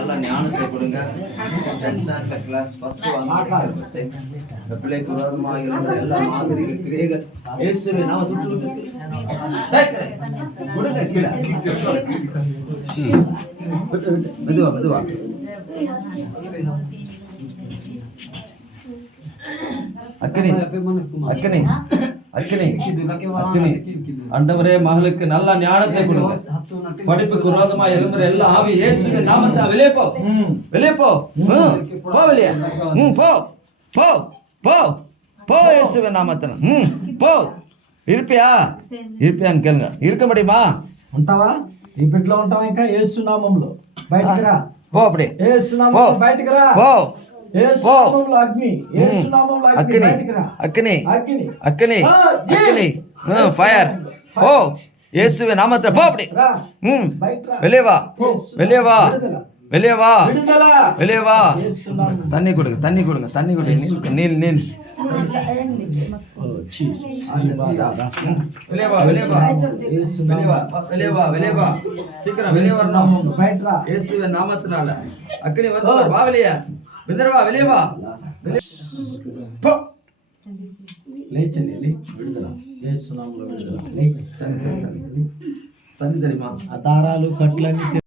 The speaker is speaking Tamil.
நல்ல ஞானத்தை கொடுங்க. கிளாஸ் ஃபர்ஸ்ட் இந்த பிள்ளைக்கு விரோதமாக இருக்கிற எல்லா மாதிரி கிரியைகள் இயேசுவின் நாமத்தில் கொடுங்க. கீழே மெதுவா மெதுவா. அக்கினி அக்கினி அக்கினி அக்கினி. ஆண்டவரே மகளுக்கு நல்ல ஞானத்தை கொடுங்க. படிப்புக்கு விரோதமா எழும்புற எல்லா ஆவி இயேசுவின் நாமத்தை வெளியே போ, வெளியே போ, போ வெளியே, போ போ போ போ இயேசுவின் நாமத்துல போ. இருப்பியா இருப்பியான்னு கேளுங்க. இருக்க முடியுமா? ఉంటావా? ఈ బిడ్డలో ఉంటావా? ఇంకా యేసు నామములో బయటికి రా. పో అప్పుడే. యేసు నామములో బయటికి రా. పో. యేసు నామములో అగ్ని. యేసు నామములో అగ్ని బయటికి రా. అగ్ని అగ్ని అగ్ని అగ్ని ఫైర్. పో இயேசுவின் நாமத்துல போ அப்படி. బయటికి రా. வெளியே வா, வெளியே வா, வெளியே வா, విడుదల. வெளியே வா. యేసు నామములో தண்ணி கொடுங்க, தண்ணி கொடுங்க, தண்ணி கொடுங்க. நீல் நீல். Oh Jesus. ఆలిబాదా. வெளியே வா, வெளியே வா, యేసు வெளியே வா, வெளியே வா, வெளியே வா. சீக்கிரம் வெளியே வரணும். నామములో బయటికి రా. இயேசுவின் நாமத்தினால அக்கினி வருது. வா வெளியே, விந்தர் வா, வெளியே வா. போ. లేచండి విడుదల. యేసు నామములో విడుదల. தண்ணி தெரியுமா? ఆ దారాలు కట్లన్నీ